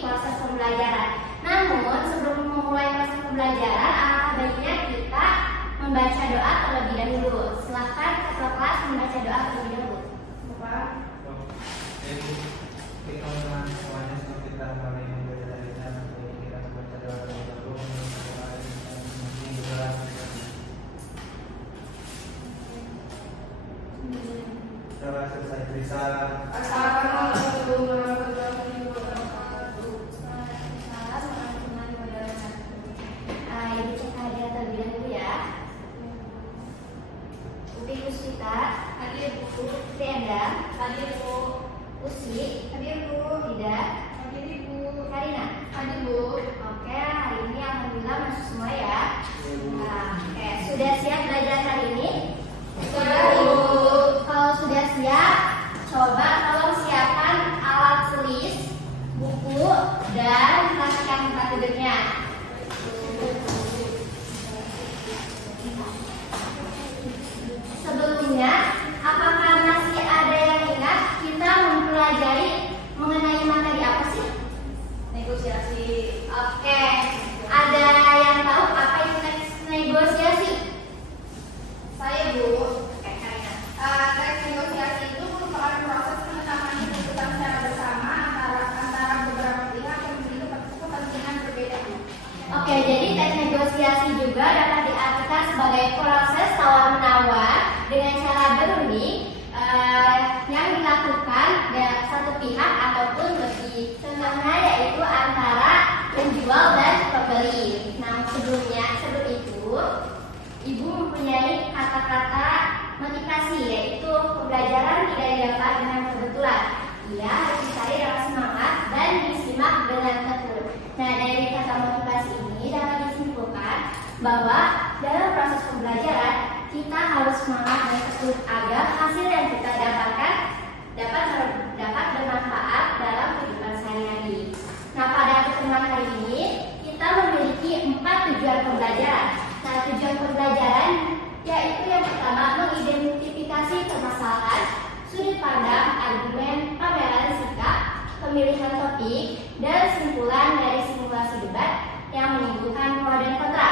proses pembelajaran. Namun sebelum memulai proses pembelajaran, alangkah baiknya kita membaca doa terlebih dahulu. Silakan ketua kelas membaca doa terlebih dahulu. Bapak. Teman-teman semuanya, sebelum kita mulai membaca kita membaca doa terlebih dahulu. Setelah selesai bisa. Assalamualaikum warahmatullahi wabarakatuh. Ibu cek hadiah terlebih dahulu ya. Upi Puspita, hadir Bu. Upi Endang, hadir Bu. Usi, hadir Bu. Ida, hadir Ibu. Karina, hadir Bu. Oke, hari ini alhamdulillah masuk semua ya. Oke, sudah siap belajar hari ini? Sudah Bu. Kalau sudah siap, coba tolong siapkan alat tulis, buku, dan rapikan tempat duduknya. Sebelumnya, apakah masih ada yang ingat kita mempelajari mengenai materi apa sih? Negosiasi. Oke, ada yang tahu apa itu negosiasi? Saya Bu. Teks negosiasi itu merupakan proses penetapan keputusan secara bersama antara beberapa pihak yang memiliki kepentingan berbeda. Oke, jadi teks negosiasi juga dapat diartikan sebagai proses tawar-menawar dengan cara berunding yang dilakukan dari satu pihak ataupun lebih. Contohnya yaitu antara penjual dan pembeli. Nah, sebelum itu, Ibu mempunyai kata-kata motivasi, yaitu pembelajaran tidak didapat dengan kebetulan. Ia harus dicari dengan semangat dan disimak dengan tekun. Nah, dari kata motivasi ini dapat disimpulkan bahwa dalam proses pembelajaran kita harus semangat dan tekun agar hasil yang kita dapatkan dapat bermanfaat dalam kehidupan sehari-hari. Nah, pada pertemuan hari ini kita memiliki 4 tujuan pembelajaran. Nah, tujuan pembelajaran yaitu yang pertama mengidentifikasi permasalahan, sudut pandang, argumen, pameran sikap, pemilihan topik, dan simpulan dari simulasi debat yang menimbulkan pro dan kontra.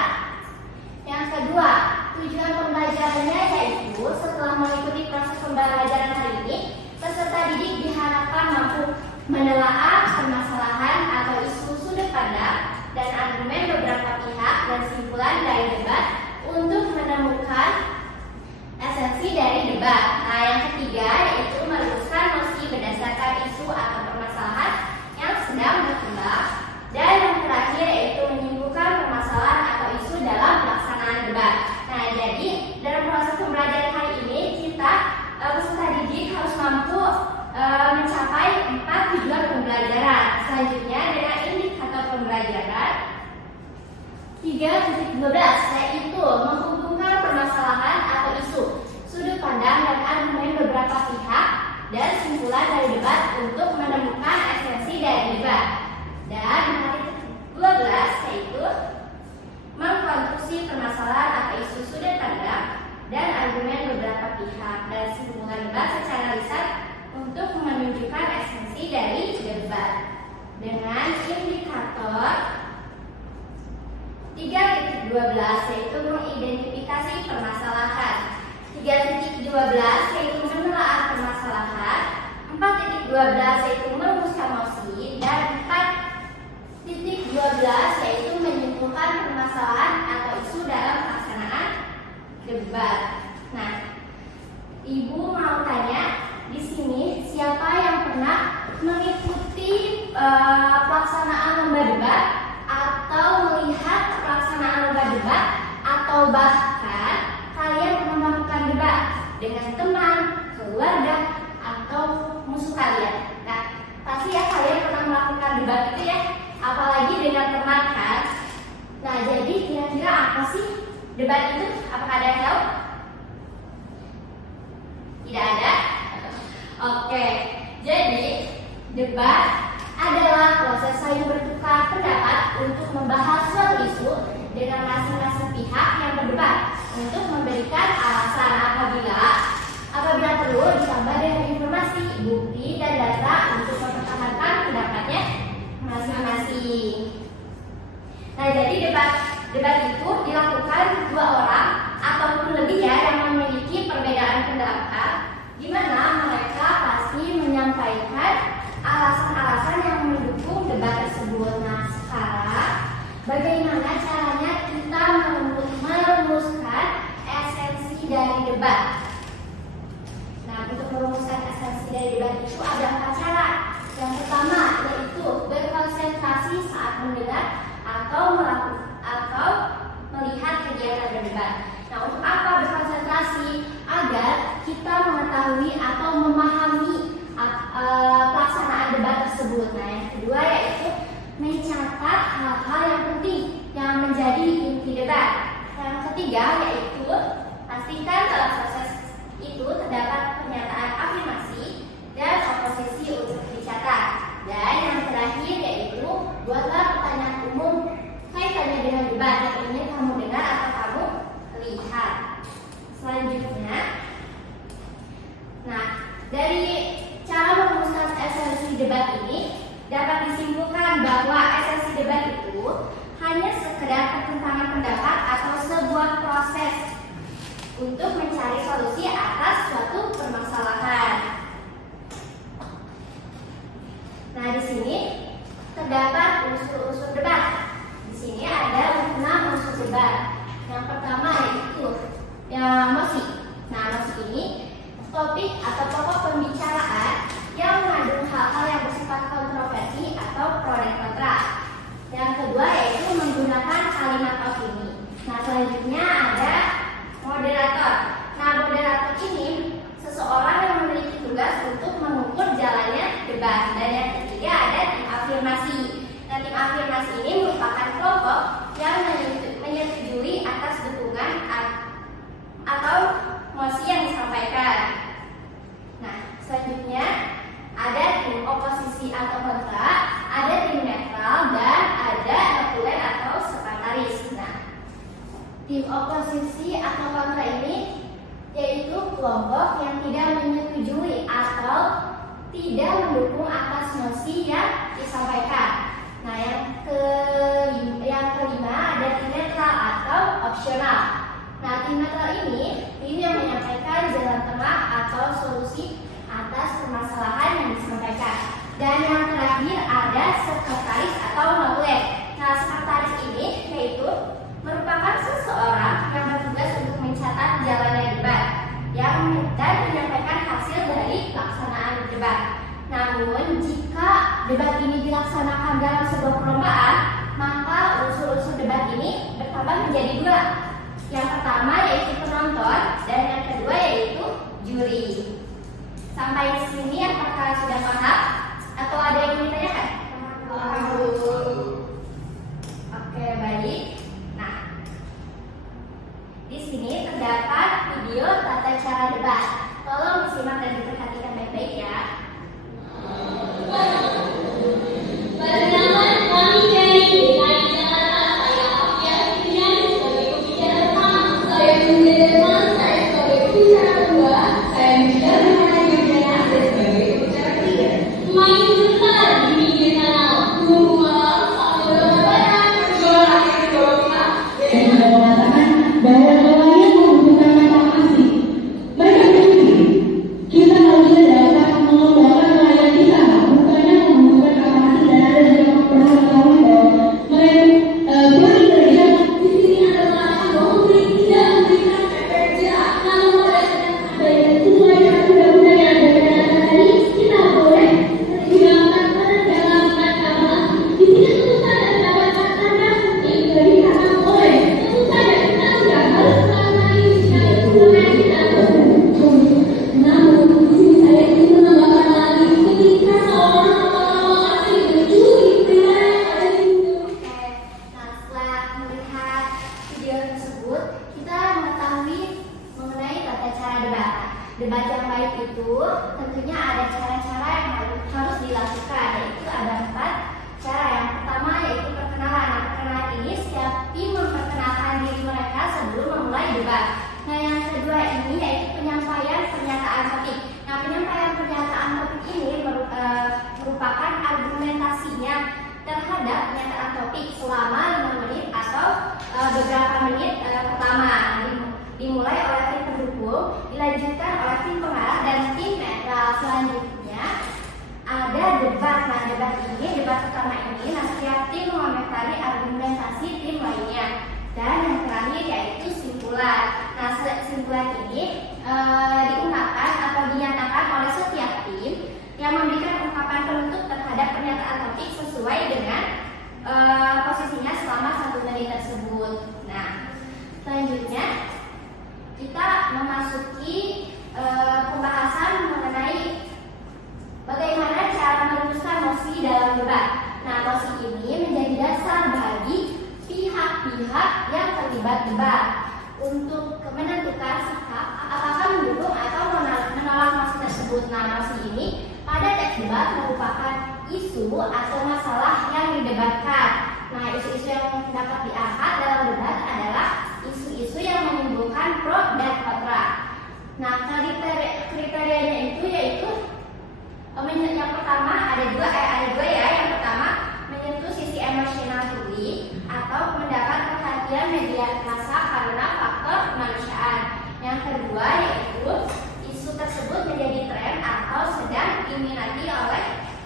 Yang kedua, tujuan pembelajarannya yaitu setelah mengikuti proses pembelajaran hari ini, peserta didik diharapkan mampu menelaah permasalahan atau isu sudut pandang dan argumen beberapa pihak dan simpulan dari debat untuk menemukan esensi dari debat. Nah, yang ketiga yaitu merumuskan nosi berdasarkan isu atau permasalahan yang sedang berkembang. Dan yang terakhir yaitu menyimpulkan permasalahan atau isu dalam pelaksanaan debat. Nah, jadi dalam proses pembelajaran hari ini kita peserta didik harus mampu mencapai 4 tujuan pembelajaran. Selanjutnya dengan indikator pembelajaran 3.12 yaitu menghubungkan permasalahan atau isu, sudut pandang dan argumen beberapa pihak dan simpulan dari debat untuk menemukan esensi dari debat. Dan 12 yaitu mengkonstruksi permasalahan atau isu, sudut pandang dan argumen beberapa pihak dan simpulan debat secara lisan untuk menunjukkan esensi dari debat. Dengan indikator 3.12 yaitu mengidentifikasi permasalahan, 3.12 yaitu menelaah permasalahan, 4.12 yaitu merumuskan nosi, dan 4.12 yaitu menyimpulkan permasalahan atau isu dalam pelaksanaan debat. Nah, Ibu mau tanya di sini siapa yang pernah mengikuti pelaksanaan lomba debat atau melihat pelaksanaan lomba debat atau bahkan kalian pernah melakukan debat dengan teman, keluarga, atau musuh kalian. Nah, pasti ya kalian pernah melakukan debat itu ya, apalagi dengan teman kan. Nah, jadi kira-kira apa sih debat itu? Apakah ada yang tahu? Tidak ada? Oke, jadi debat adalah proses saling bertukar pendapat untuk membahas suatu isu dengan masing-masing pihak yang berdebat untuk memberikan alasan apabila perlu ditambah dengan informasi, bukti, dan data untuk mempertahankan pendapatnya masing-masing. debat itu dilakukan dua orang ataupun lebih ya yang memiliki perbedaan pendapat, di mana mereka pasti menyampaikan alasan-alasan yang mendukung debat tersebut. Nah, sekarang bagaimana caranya kita merumuskan esensi dari debat? Nah, untuk merumuskan esensi dari debat itu ada 4 cara. Yang pertama yaitu berkonsentrasi saat mendengar atau melihat kegiatan berdebat. Nah, untuk apa berkonsentrasi? Agar kita mengetahui atau memahami pelaksanaan debat tersebut. Nah, yang kedua yaitu mencatat hal-hal yang penting yang menjadi inti debat. Yang ketiga yaitu pastikan dalam proses itu terdapat pernyataan afirmasi dan oposisi untuk dicatat. Dan yang terakhir yaitu buatlah pertanyaan umum kaitannya dengan debat yang ingin kamu dengar atau kamu lihat. Selanjutnya, nah, dari cara merumuskan esensi debat ini dapat disimpulkan bahwa esensi debat itu hanya sekedar pertentangan pendapat atau sebuah proses untuk mencari solusi atas suatu permasalahan. Nah, di sini terdapat unsur-unsur debat. Di sini ada 6 unsur debat. Yang pertama yaitu mosi. Nah, mosi ini topik atau pokok pembicaraan yang mengandung hal-hal yang bersifat kontroversi atau pro dan kontra. Yang kedua yaitu menggunakan kalimat opini. Nah, selanjutnya ada moderator. Nah, moderator ini seseorang yang memiliki tugas untuk mengukur jalannya debat. Dan yang ketiga ada tim afirmasi. Nah, tim afirmasi ini merupakan kelompok yang menyetujui atas dukungan atau mosi yang disampaikan. Nah, selanjutnya ada tim oposisi atau kontra, ada tim netral, dan ada notulen atau sekretaris. Nah, tim oposisi atau kontra ini yaitu kelompok yang tidak menyetujui atau tidak mendukung atas mosi yang disampaikan. Nah, yang kelima ada tim netral atau opsional. Nah, tim netral ini tim yang menyampaikan jalan tengah atau solusi atas permasalahan yang disampaikan. Dan yang terakhir ada sekretaris atau notulen. Nah, sekretaris ini yaitu merupakan seseorang yang bertugas untuk mencatat jalannya debat dan menyampaikan hasil dari pelaksanaan debat. Namun, jika debat ini dilaksanakan dalam sebuah perlombaan, maka unsur-unsur debat ini bertambah menjadi 2. Yang pertama yaitu penonton, dan yang kedua yaitu juri. Sampai di sini apakah sudah paham? Atau ada yang ingin ditanyakan? Oke, baik. Nah, di sini terdapat video tata cara debat. Tolong disimak dan diperhatikan baik-baik ya. Perkenalan, kami dari DKI Jakarta. Saya Afia Fitriani sebagai pembicara pertama. Saya Sudirman, saya sebagai pembicara kedua. Saya Misha Rumana Yudhana sebagai pembicara ketiga. Main sebentar di pinggir kanal. Tunggu malam sampai berlebaran. Berjuang akhir kita. Dan mengatakan bahwa nelayan membutuhkan kata asing. Mereka berpikir kita harusnya dapat mengembangkan nelayan kita, bukannya membutuhkan kata asing. Dan ada juga perlu bahwa mereka Indonesia Di sini ada mengatakan bahwa negeri tidak memberikan pekerja. Namun pada saat adanya sesuai dengan undang-undang yang ada katakan tadi, kita boleh menggunakan dalam kata asing. Di sini tentu saja terdapat kata asing dari kata boleh. Tentu saja kita tidak harus melakukan ini secara supaya kita namun di sini saya ingin menambahkan lagi ketika seorang asing mencuri wilayah yang ada di Indonesia. Oke, nah setelah melihat video tersebut, kita mengetahui mengenai tata cara debat. Debat yang baik itu tentunya ada cara-cara yang harus dilakukan, yaitu ada 4 cara. Yang pertama yaitu perkenalan. Nah, perkenalan ini setiap tim memperkenalkan diri mereka sebelum memulai debat. Nah, yang kedua ini yaitu penyampaian pernyataan topik. Nah, penyampaian pernyataan topik ini merupakan argumentasinya terhadap pernyataan topik selama 5 menit atau beberapa menit pertama. Dimulai oleh tim pendukung, dilanjutkan oleh tim pengarah dan tim netral. Selanjutnya ada debat. Nah, debat pertama ini setiap tim mengomentari argumentasi tim lainnya. Dan yang terakhir yaitu simpulan. Nah, simpulan ini diungkapkan atau dinyatakan oleh setiap tim yang memberikan ungkapan penutup terhadap pernyataan topik sesuai dengan posisinya selama 1 menit tersebut. Nah, selanjutnya kita memasuki pembahasan mengenai bagaimana cara merumuskan mosi dalam debat. Nah, mosi ini menjadi dasar bagi pihak-pihak yang terlibat debat untuk menentukan sikap apakah mendukung atau menolak mosi tersebut. Nah, mosi ini pada teks debat merupakan isu atau masalah yang didebatkan. Nah, isu-isu yang dapat diangkat dalam debat adalah isu-isu yang menimbulkan pro dan kontra. Nah, kriterianya itu yaitu yang pertama ada dua ya. Yang pertama menyentuh sisi emosional publik atau mendapat perhatian media massa karena faktor kemanusiaan. Yang kedua yaitu isu tersebut menjadi tren atau sedang diminati oleh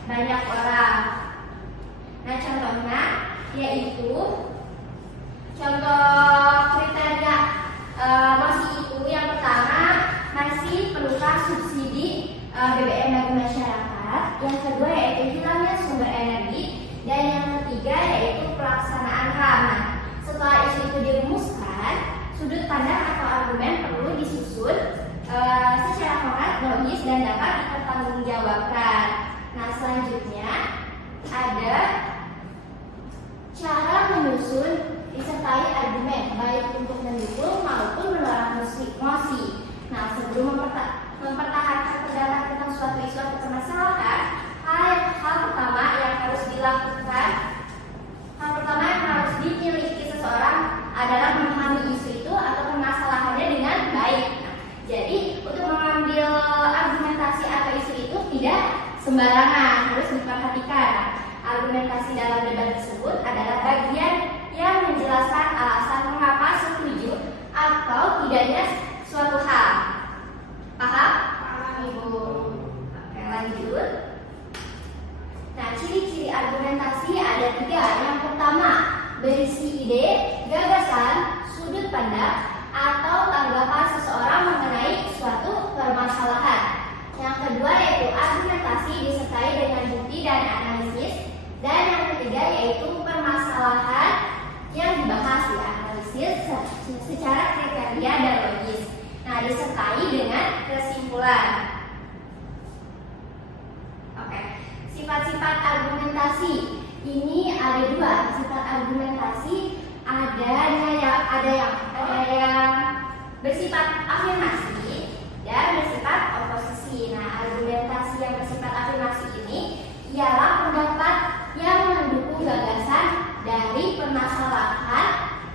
banyak orang. Nah, contohnya yaitu contoh kriteria mosi itu yang pertama masih perlukan subsidi BBM bagi masyarakat. Yang kedua yaitu hilangnya sumber energi. Dan yang ketiga yaitu pelaksanaan HAM. Nah, setelah isu itu dirumuskan, sudut pandang atau argumen perlu disusun secara konkret, logis, dan dapat dipertanggungjawabkan. Nah, selanjutnya ada cara menyusun disertai argumen baik untuk mendukung maupun menolak mosi. Nah, sebelum mempertahankan pendapat tentang suatu isu atau permasalahan, hal pertama yang harus dimiliki seseorang adalah memahami isu itu atau permasalahannya dengan baik. Nah, jadi untuk mengambil argumentasi atau isu itu tidak sembarangan, harus diperhatikan. Argumentasi dalam debat tersebut adalah bagian yang menjelaskan alasan mengapa setuju atau tidaknya suatu hal. Paham? Paham, Ibu. Oke, lanjut. Nah, ciri-ciri argumentasi ada 3. Yang pertama, berisi ide, gagasan, sudut pandang, atau tanggapan seseorang mengenai suatu permasalahan. Yang kedua yaitu argumentasi disertai dengan bukti dan analisis. Dan yang ketiga yaitu permasalahan yang dibahas dianalisis secara kriteria dan logis. Nah, disertai dengan kesimpulan. Oke, sifat-sifat argumentasi ini ada 2. Sifat argumentasi ada yang bersifat afirmasi dan bersifat oposisi. Nah, argumentasi yang bersifat afirmasi ini ialah pendapat yang mendukung gagasan dari permasalahan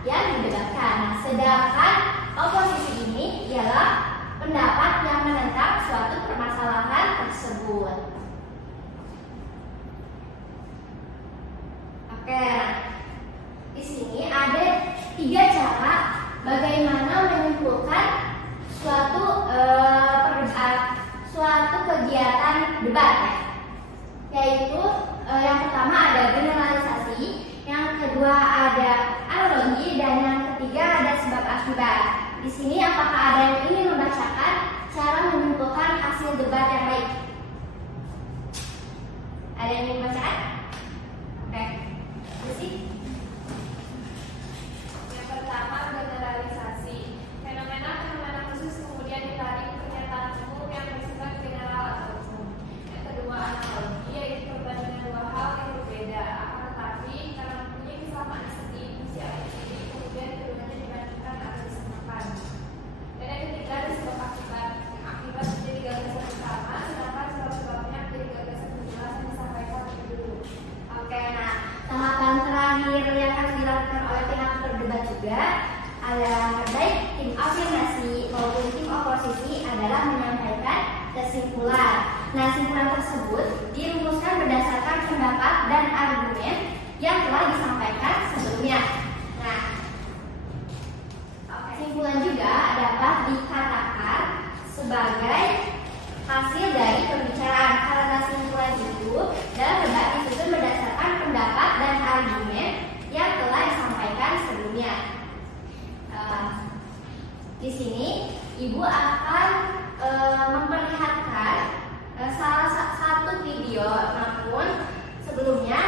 yang didebatkan. Nah, sedangkan oposisi ini ialah pendapat yang menentang suatu permasalahan tersebut. Oke, di sini ada 3 cara bagaimana menyimpulkan suatu kegiatan debat, yaitu yang pertama ada generalisasi, yang kedua ada analogi, dan yang ketiga ada sebab akibat. Di sini apakah ada yang ingin membacakan cara menyimpulkan hasil debat yang baik? Ada yang ingin membacakan? Oke. Yang pertama, generalisasi. Fenomena khusus kemudian ditarik pernyataan umum yang bersifat general atau umum. Yang kedua, analogi, yaitu perbandingan 2 hal yang berbeda, akan tetapi karena mempunyai kesamaan segi fungsi ini, kemudian keduanya dibandingkan atau disamakan. Dan yang ketiga, ada sebab akibat. Akibat menjadi gagasan utama, sedangkan sebab-sebabnya menjadi gagasan penjelas yang disampaikan lebih dulu. Oke, nah tahapan terakhir yang harus dilakukan oleh pihak berdebat juga ada baik tim afirmasi maupun tim oposisi adalah menyampaikan kesimpulan. Nah, kesimpulan tersebut dirumuskan berdasarkan pendapat dan argumen yang telah disampaikan sebelumnya. Nah, kesimpulan juga dapat dikatakan sebagai hasil dari pembicaraan, karena kesimpulan itu dalam debat disusun berdasarkan pendapat dan argumen yang telah disampaikan sebelumnya. Di sini Ibu akan memperlihatkan salah satu video, namun sebelumnya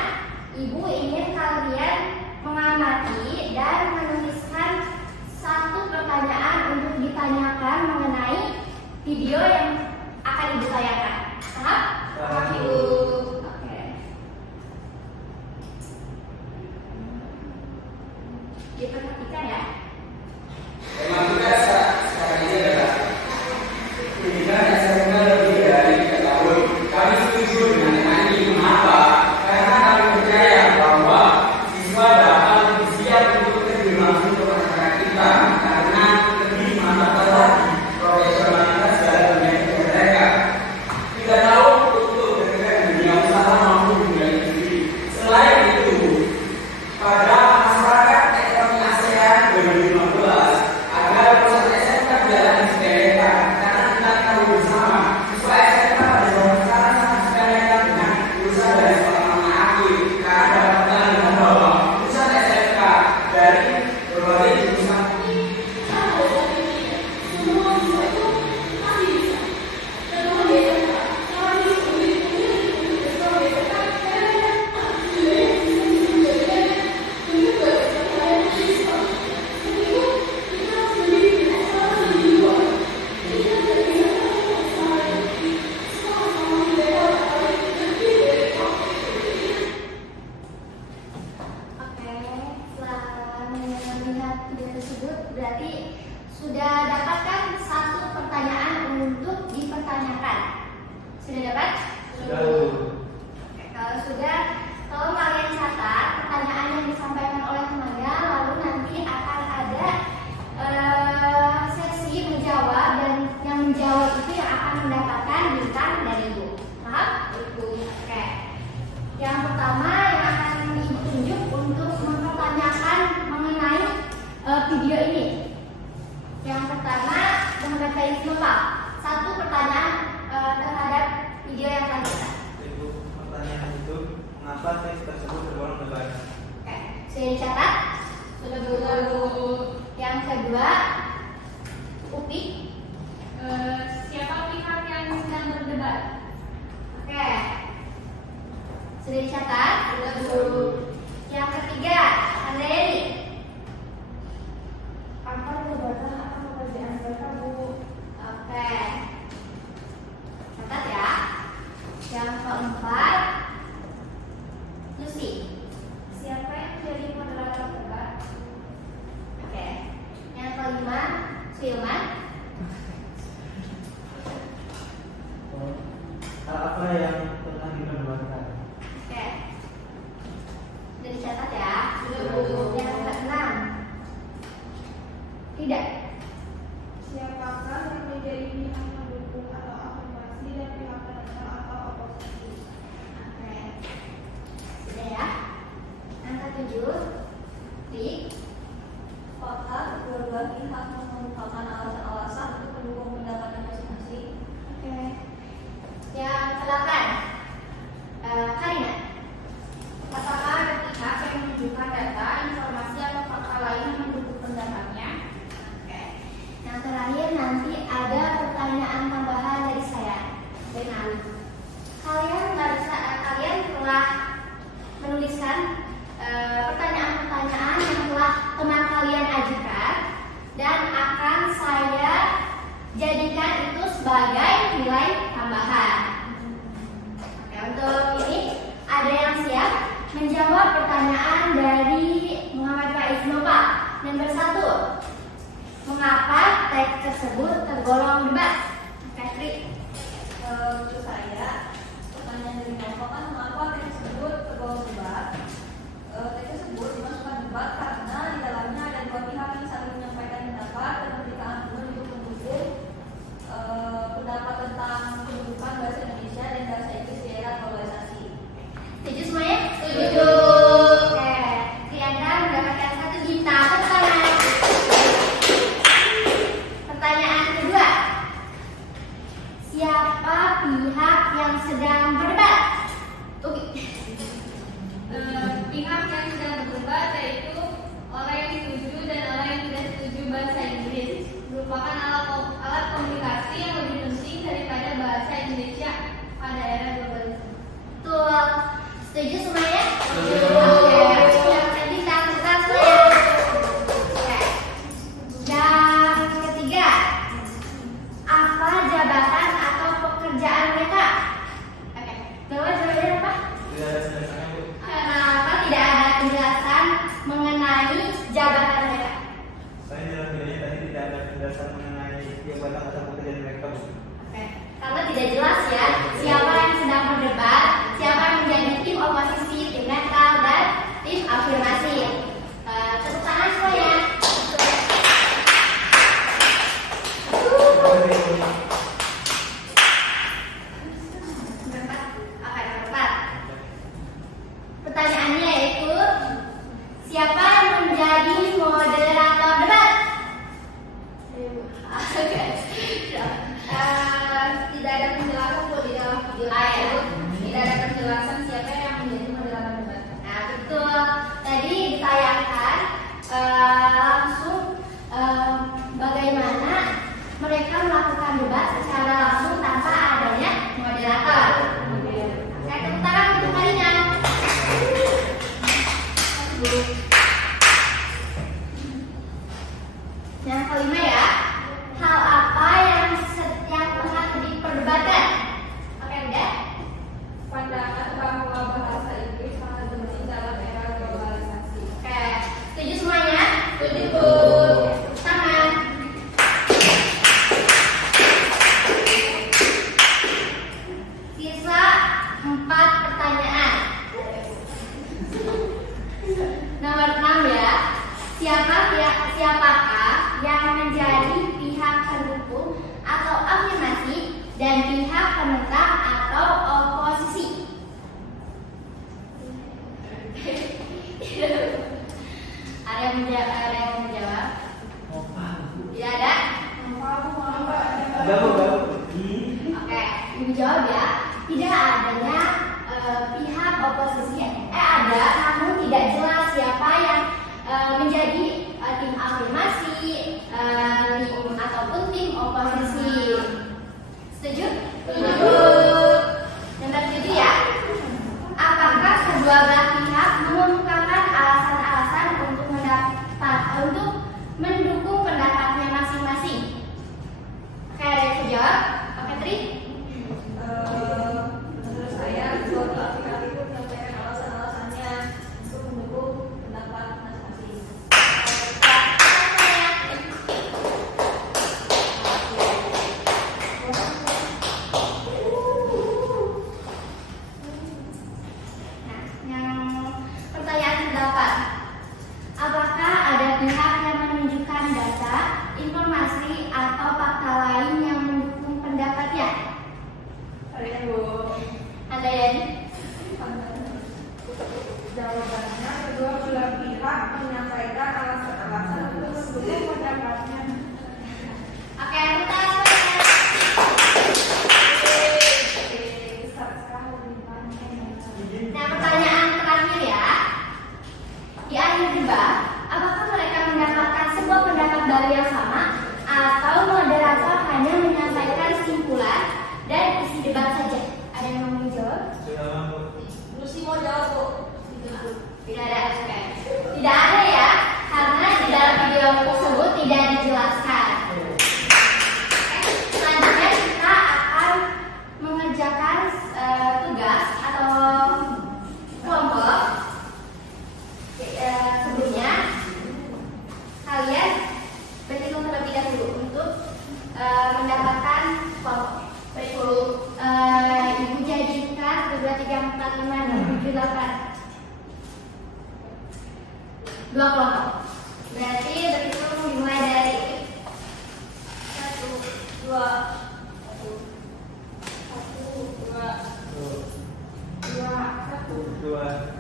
Ibu ingin kalian mengamati dan menuliskan satu pertanyaan untuk ditanyakan mengenai video yang akan Ibu tayangkan. Paham? Paham Ibu? Oke. Diperhatikan ya. Tema kita sekarang ini adalah pendidikan SMK lebih dari 3 tahun. Kami setuju dengan tema ini. Mengapa? Karena kami percaya bahwa siswa dapat lebih siap untuk terjun langsung ke masyarakat kita, karena lebih mantap lagi profesionalitas dalam dunia mereka. 3 tahun untuk bergerak di dunia usaha maupun dunia industri. Selain itu, pada masyarakat ekonomi ASEAN 2015, agar proses SMK berjalan disepelekan, karena kita tahu bersama siswa SMK pada zaman sekarang sangat disepelekan dengan urusan dari sekolah menengah akhir, karena dapat kita lihat bahwa urusan SMK dari berbagai jurusan Oke, setelah melihat video tersebut, berarti sudah dapatkan satu pertanyaan untuk dipertanyakan. Sudah dapat? Sudah. Oke, kalau sudah, tolong kalian catat pertanyaan yang disampaikan oleh temannya, lalu nanti akan ada sesi menjawab, dan yang menjawab itu yang akan mendapatkan bintang dari Ibu. Paham? Oke. Yang pertama yang akan Ibu tunjuk untuk mempertanyakan mengenai video ini. Yang pertama dengan Isma, satu pertanyaan terhadap video yang tadi. Ibu, pertanyaan itu, mengapa teks tersebut tergolong debat? Oke, sudah dicatat? Sudah Bu. Yang kedua, Upi. Siapa pihak yang sedang berdebat? Oke, sudah dicatat? Sudah Bu. Yang ketiga, Andreani. Apa jabatan atau pekerjaan mereka, Bu? Oke, catat ya. Yang keempat, Lucy. Siapa yang menjadi moderator debat? Oke, yang kelima, Sulman. Hal apa yang pernah diperdebatkan? Oke, sudah dicatat ya. Sudah Bu. Yang keenam, tidak. Siapakah yang menjadi pihak mendukung atau afirmasi dan pihak penentang atau oposisi? Oke, sudah ya. Yang ketujuh, Rik. Apakah kedua-dua pihak mengemukakan alasan-alasan untuk mendukung pendapatnya masing-masing? Oke. Yang kedelapan, Karina. Apakah ada pihak yang menunjukkan data, informasi atau fakta lain yang mendukung pendapatnya? Oke. Yang terakhir nanti ada pertanyaan tambahan dari saya. Dengan kalian telah menuliskan pertanyaan-pertanyaan yang telah teman kalian ajukan, dan akan saya jadikan itu sebagai nilai tambahan. Oke, untuk ini ada yang siap menjawab pertanyaan dari Muhammad Faiz Nova. Nomor 1, mengapa teks tersebut tergolong debat? Oke, Tri. Untuk saya, pertanyaan dari Nova kan mengapa teks tersebut tergolong debat? Teks tersebut dimasukkan debat karena di dalamnya ada dua pihak yang saling menyampaikan pendapat dan memberikan argumen untuk mendukung pendapat tentang kedudukan bahasa Indonesia dan bahasa Inggris di era globalisasi. Setuju semuanya? Setuju. 4 pertanyaan. Nomor 6 ya. Siapakah yang menjadi pihak pendukung atau afirmasi dan pihak penentang atau oposisi? Ada yang menjawab? Tidak ada? Oke, ibu jawab ya. Tidak adanya pihak oposisi. Ada, namun tidak jelas siapa yang menjadi tim afirmasi, tim ataupun tim oposisi. Setuju? Setuju. Nomor 7 ya. Apakah kedua belah pihak mengungkapkan alasan-alasan untuk mendukung pendapatnya masing-masing? Oke, ada yang jawab? Oke, Tri? Menurut saya kedua belah pihak itu menyampaikan alasan-alasannya untuk mendukung pendapat masing-masing. Nah, yang pertanyaan ke-8. Apakah ada pihak yang menunjukkan data, informasi, atau fakta lain yang mendukung pendapatnya? Kalian Bu. Ada yang? Jawabannya kedua belah pihak menyampaikan alasan-alasan untuk mendukung pendapatnya. Oke, pertanyaan. Nah, pertanyaan terakhir ya. Di akhir debat, apakah mereka mendapatkan sebuah pendapat baru yang sama atau moderator hanya menyampaikan kesimpulan dan isi debat saja? Ada yang mau menjawab? Lucy mau jawab Bu. Tidak ada. Oke. Tidak ada ya, karena di dalam video tersebut tidak dijelaskan. Oke. Selanjutnya kita akan mengerjakan tugas atau kelompok. Sebelumnya kalian berhitung terlebih dahulu untuk mendapatkan kelompok. Berhitung ibu jadikan 2, 3, 4, 5, 6, 7, 8 2 kelompok. Berarti berhitung dimulai dari 1, 2, 1, 2, 1.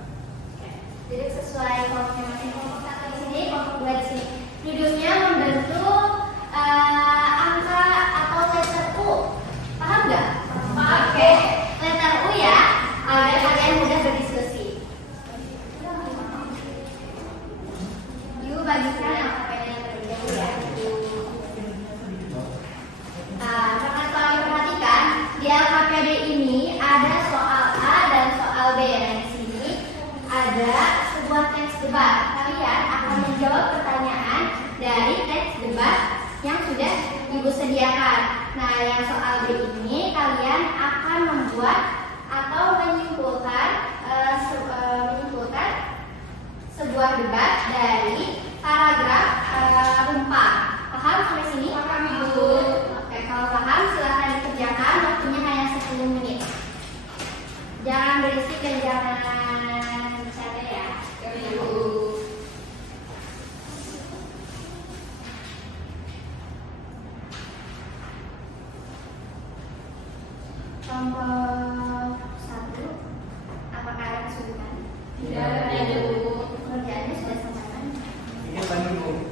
Jadi sesuai kelompoknya masing kelompok 1 di sini, kelompok 2 di sini. Duduknya membentuk angka atau letter U. Paham nggak? Oke. Letter U ya, agar kalian mudah berdiskusi. Ibu bagikan LKPD yang terlebih dahulu ya. Nah, karena kalian perhatikan di LKPD ini ada soal A dan soal B. Nah, di sini ada sebuah teks debat. Kalian akan menjawab pertanyaan dari teks debat yang sudah ibu sediakan. Nah, yang soal B ini kalian akan membuat atau menyimpulkan sebuah debat dari paragraf rumpah. Paham sampai sini? Paham Ibu. Oke, kalau paham silahkan dikerjakan. Waktunya hanya 10 menit. Jangan berisik dan jangan bercanda ya. Ibu. Kelompok 1, apakah ada kesulitan? Tidak ada. Kerjaannya sudah selesai kan? Ini pagi Bu.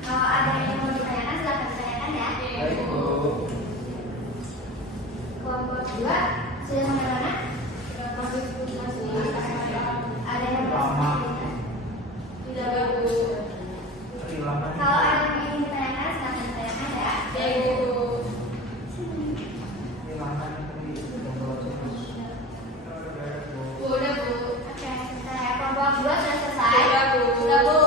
Kalau ada yang mau ditanyakan silahkan ditanyakan ya. Baik Bu. Kelompok 2 sudah sampai mana? Ada yang Lama. tidak Bu. Lebih lama. Kalau ada yang ingin ditanyakan silahkan ditanyakan ya. Ini lama tadi. Udah Bu. Oke, selesai ya. Kelompok 2 sudah selesai. Sudah Bu.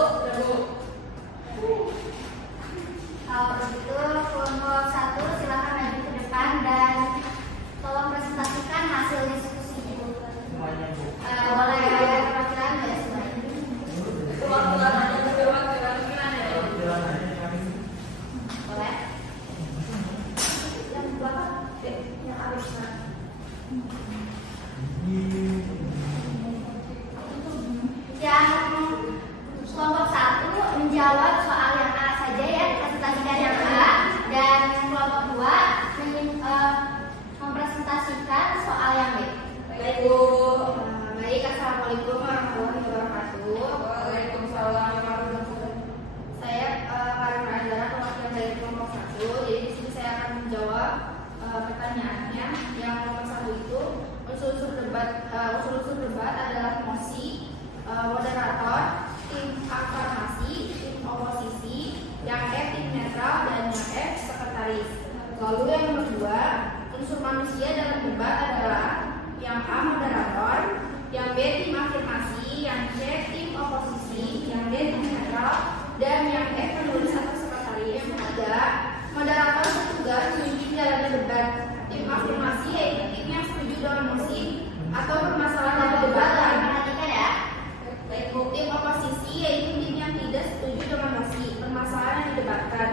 Kalau begitu kelompok 1 silakan maju ke depan dan tolong presentasikan hasil diskusi Yang kelompok 1 menjawab soal yang A saja ya, presentasikan yang A, dan kelompok 2 mempresentasikan soal yang B. Baik Bu. Baik, assalamualaikum warahmatullahi wabarakatuh. Waalaikumsalam warahmatullahi wabarakatuh. Saya Karin Azara, perwakilan dari kelompok 1. Jadi di sini saya akan menjawab pertanyaannya. Yang nomor 1 itu unsur-unsur debat adalah mosi, moderator, tim aklamasi, tim oposisi, yang F tim netral, dan yang F sekretaris. Lalu yang nomor 2, unsur manusia dalam debat adalah yang A moderator, yang B tim afirmasi, yang C tim oposisi, yang D tim netral, dan yang F penulis atau sekretaris. Ada moderator bertugas memimpin jalannya debat. Tim afirmasi yaitu tim yang setuju dengan mosi atau permasalahan dalam debat. Perhatikan ya. Tim oposisi yaitu tim yang tidak setuju dengan mosi, permasalahan yang didebatkan.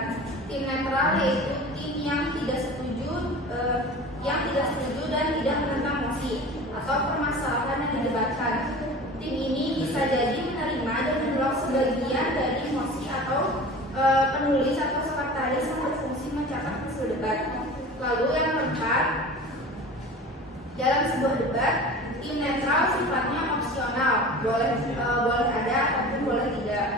Tim netral yaitu tim yang tidak setuju dan tidak menentang mosi atau permasalahan yang didebatkan. Tim ini bisa jadi menerima dan menolak sebagian dari mosi atau penulis atau sekretaris yang berfungsi mencatat hasil debat. Lalu yang keempat, dalam sebuah debat, tim netral sifatnya opsional, boleh ada ataupun boleh tidak.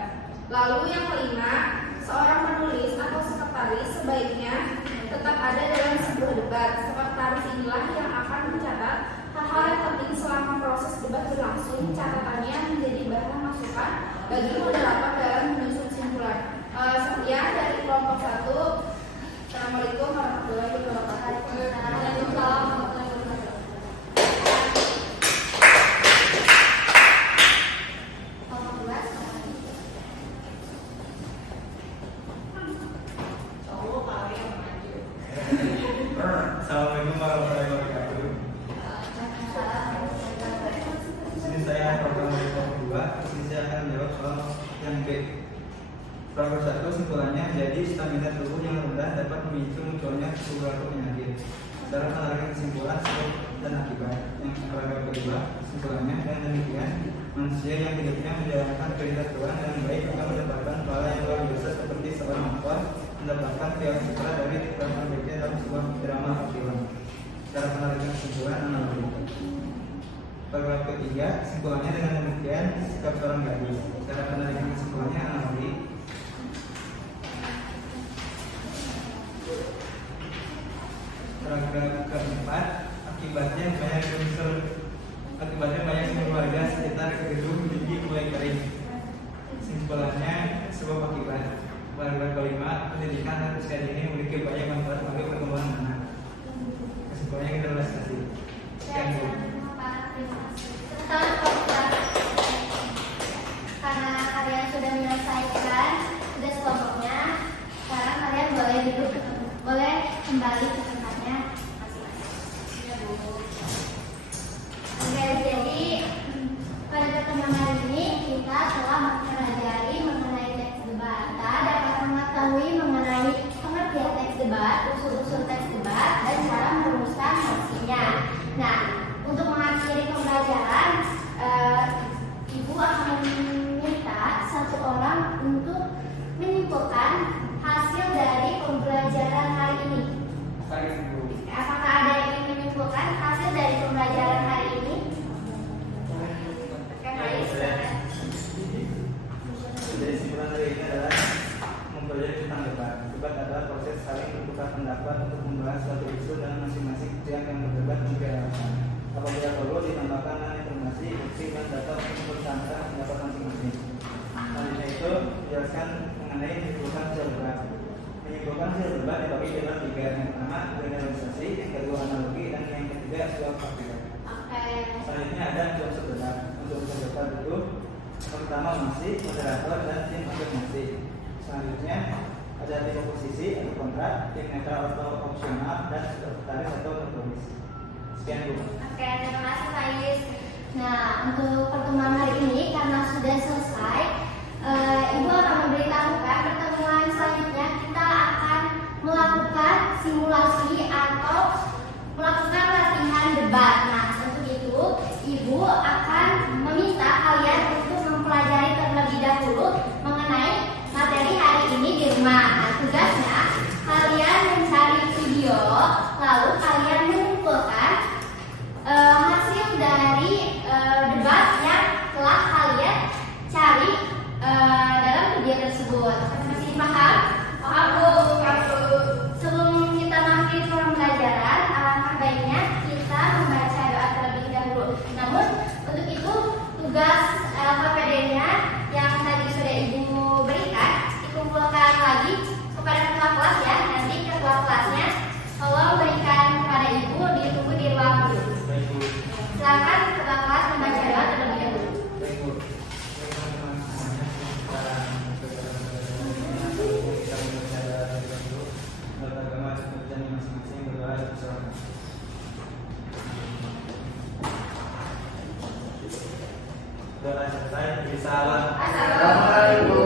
Lalu yang kelima, seorang penulis atau sekretaris sebaiknya tetap ada dalam sebuah debat. Sekretaris inilah yang akan mencatat hal-hal yang penting selama proses debat berlangsung. Catatannya menjadi bahan masukan bagi moderator dalam menyusun kesimpulan. Sekian dari kelompok 1. Assalamualaikum warahmatullahi wabarakatuh. Waalaikumsalam warahmatullahi wabarakatuh. Kelompok 2. Assalamualaikum warahmatullahi wabarakatuh. Di sini saya program dari kelompok 2. Di sini saya akan menjawab soal yang B. Program 1 simpulannya, jadi stamina tubuh yang rendah dapat memicu munculnya suatu penyakit. Cara menarikkan kesimpulan sebab dan akibat. Yang program kedua simpulannya, dengan demikian manusia yang hidupnya menjalankan perintah Tuhan dengan baik akan mendapatkan pahala yang luar biasa seperti seorang aktor mendapatkan piala citra dari drama baiknya dalam sebuah drama atau film. Cara menarikkan kesimpulan analogi. Paragraf ketiga, simpulannya dengan demikian sikap seorang gadis. Cara menarikkan kesimpulannya analogi. Paragraf keempat, akibatnya banyak warga sekitar gedung tinggi mulai kering. Simpulannya sebab akibat. Paragraf kelima, pendidikan dan usia dini memiliki banyak manfaat bagi perkembangan anak. Kesimpulannya generalisasi. Sekian Bu. Karena kalian sudah menyelesaikan tugas kelompoknya, sekarang kalian boleh duduk, boleh kembali ke tempatnya masing-masing. Oke, jadi pada pertemuan hari ini kita telah mempelajari mengenai teks debat. Kita dapat mengetahui mengenai pengertian teks debat, unsur-unsur teks debat, dan cara merumuskan motsinya. Nah, untuk mengakhiri pembelajaran, Ibu akan meminta satu orang untuk menyimpulkan hasil dari pembelajaran hari ini. Apakah ada yang ingin menyimpulkan hasil dari pembelajaran hari ini? Oke, baik. Silakan. Jadi simpulan dari ini adalah mempelajari tentang debat. Debat adalah proses saling bertukar pendapat untuk membahas suatu isu dan masing-masing pihak yang berdebat memberi alasan. Apabila perlu ditambahkan informasi, bukti dan data untuk bersangka pendapat masing-masing. Selanjutnya itu menjelaskan mengenai menyimpulkan hasil debat. Menyimpulkan hasil debat dibagi dalam 3. Yang pertama generalisasi, yang kedua analogi, dan yang ketiga sebab akibat. Oke. Selanjutnya ada unsur debat. Unsur debat itu pertama mosi, moderator, dan tim afirmasi. Selanjutnya ada tim oposisi atau kontra, tim netral atau opsional, dan sekretaris atau tertulis. Sekian Bu. Oke, terima kasih Faiz. Nah, untuk pertemuan hari ini karena sudah selesai, Ibu akan memberitahukan pertemuan selanjutnya kita akan melakukan simulasi atau melakukan latihan debat. Sudah selesai. Salam. Assalamualaikum.